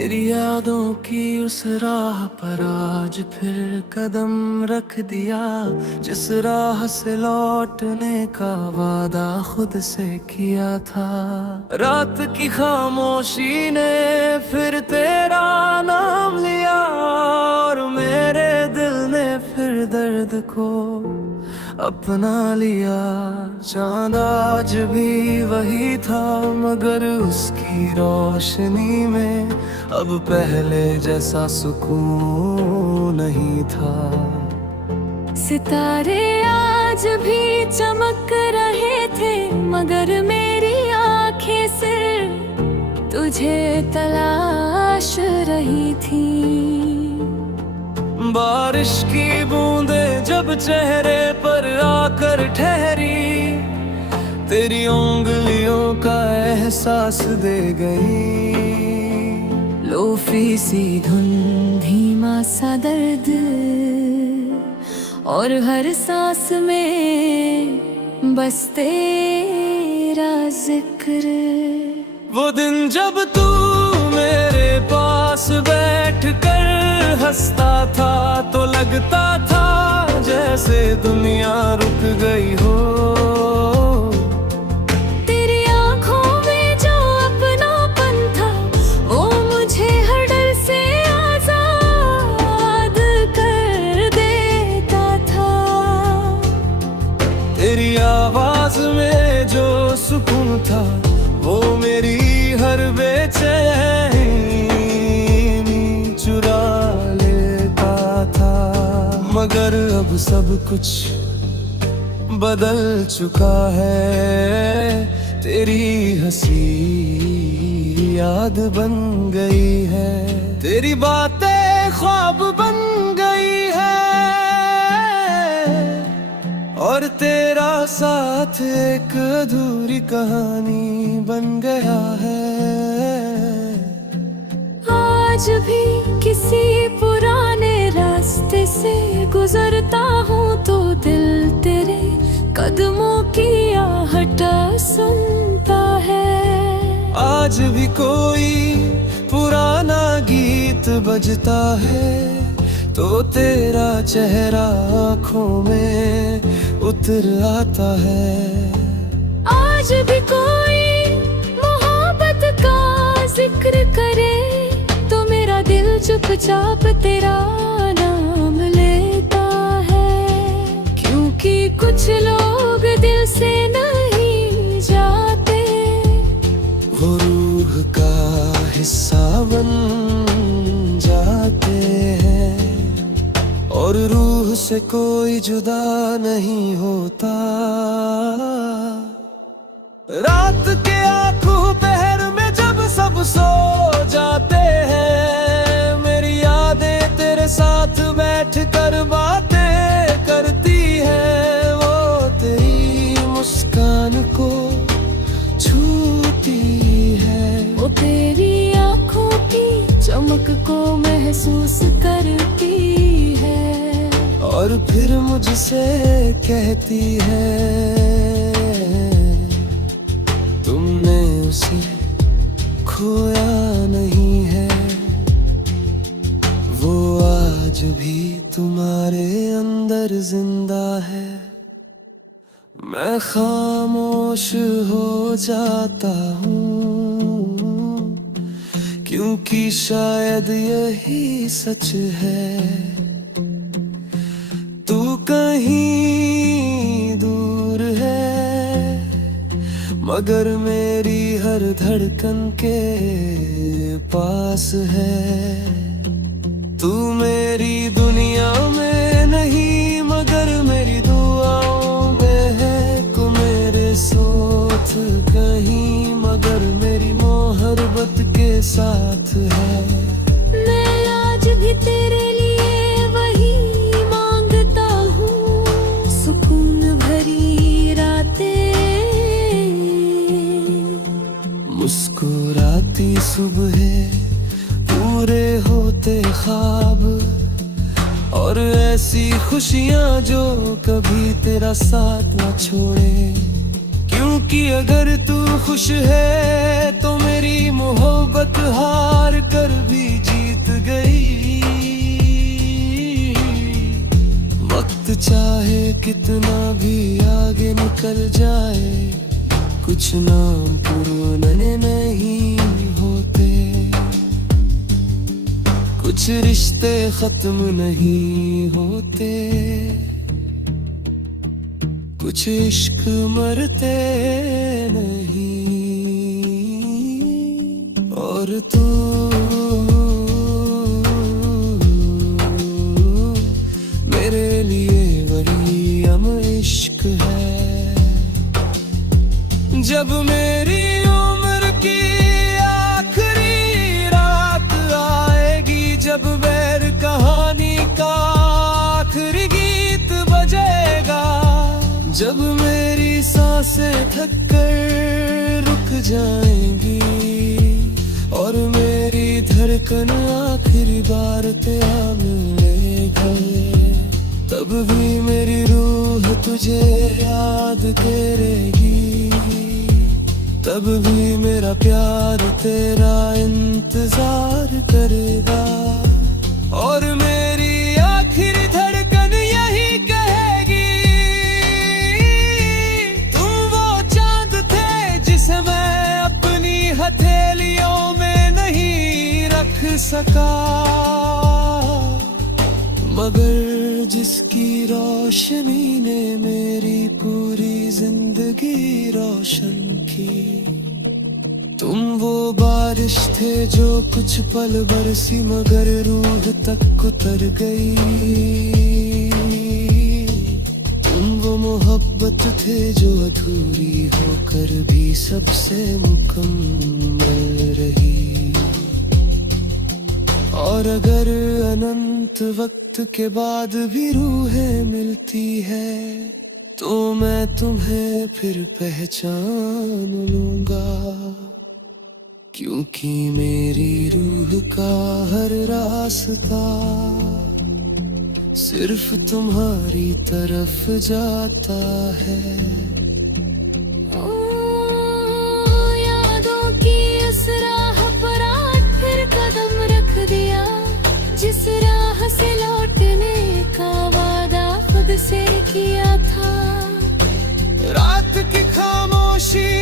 तेरी यादों की उस राह पर आज फिर कदम रख दिया, जिस राह से लौटने का वादा खुद से किया था। रात की खामोशी ने फिर तेरा नाम लिया और मेरे दिल ने फिर दर्द को अपना लिया। चांद आज भी वही था मगर उसकी रोशनी में अब पहले जैसा सुकून नहीं था। सितारे आज भी चमक रहे थे मगर मेरी आंखें सिर्फ तुझे तलाश रही थी। बारिश की बूंदें जब चेहरे पर आकर ठहरी, तेरी उंगलियों का एहसास दे गई। लोफी सी धुन, धीमा सा दर्द और हर सांस में बस तेरा जिक्र। वो दिन जब तू मेरे पास बैठ कर हंसता था तो लगता था जैसे दुनिया रुक गई हो। तेरी आंखों में जो अपनापन था वो मुझे हर डर से आजाद कर देता था। तेरी आवाज में जो सुकून था वो मेरी हर बेचैनी चुरा लेता था। मगर अब सब कुछ बदल चुका है, तेरी हंसी याद बन गई है, तेरी बातें ख्वाब बन गई है और तेरा साथ एक अधूरी कहानी बन गया है। आज भी किसी पुराने रास्ते से गुजरता हूँ तो दिल तेरे कदमों की आहट सुनता है। आज भी कोई पुराना गीत बजता है तो तेरा चेहरा आँखों में उतर आता है। आज भी कोई मोहब्बत का जिक्र करे तो मेरा दिल चुपचाप तेरा नाम लेता है। क्योंकि कुछ लोग दिल से नहीं जाते, वो रूह का हिस्सा बन जाते हैं और रूह से कोई जुदा नहीं होता। रात के आंखों पहर में जब सब सो जाते हैं, मेरी यादें तेरे साथ बैठ कर बातें करती है। वो तेरी मुस्कान को छूती है, वो तेरी आंखों की चमक को महसूस करती है और फिर मुझसे कहती है तुमने उसे खोया नहीं है, वो आज भी तुम्हारे अंदर जिंदा है। मैं खामोश हो जाता हूँ क्योंकि शायद यही सच है। तू कहीं दूर है मगर मेरी हर धड़कन के पास है। तू मेरी दुनिया में नहीं मगर मेरी दुआओं में है। को मेरे सोच कहीं मगर मेरी मोहब्बत के साथ है। मैं आज भी तेरे लिए वही मांगता हूँ, सुकून भरी रातें, मुस्कुराती सुबह, पूरे होते ख्वाब और ऐसी खुशियाँ जो कभी तेरा साथ न छोड़े। क्योंकि अगर तू खुश है तो मेरी मोहब्बत हार हार कर भी जीत गई। वक्त चाहे कितना भी आगे निकल जाए, कुछ नाम पुराने नहीं होते, कुछ रिश्ते खत्म नहीं होते, कुछ इश्क मरते नहीं। और तू मेरे लिए मरियम इश्क है। जब मेरी उम्र की आखिरी रात आएगी, जब बैर कहानी का आखिरी गीत बजेगा, जब मेरी सांसें थक कर रुक जाएंगी और मेरी धड़कन आखिरी बार तेरा मिलेगा, तब भी मेरी रूह तुझे याद करेगी, तब भी मेरा प्यार तेरा इंतजार करेगा। और मेरी आखिरी धड़कन यही कहेगी, तुम वो चांद थे जिसे मैं अपनी हथेलियों में नहीं रख सका, मगर जिसकी रोशनी ने मेरी पूरी जिंदगी रोशन की। तुम वो बारिश थे जो कुछ पल बरसी मगर रूह तक उतर गई। तुम वो मोहब्बत थे जो अधूरी होकर भी सबसे मुकम्मल रही। और अगर अनंत वक्त के बाद भी रूहें मिलती है, तो मैं तुम्हें फिर पहचान लूंगा, क्योंकि मेरी रूह का हर रास्ता सिर्फ तुम्हारी तरफ जाता है। यादों की इस राह पर आज फिर कदम रख दिया, जिस राह से लौटने का वादा खुद से किया था। रात की खामोशी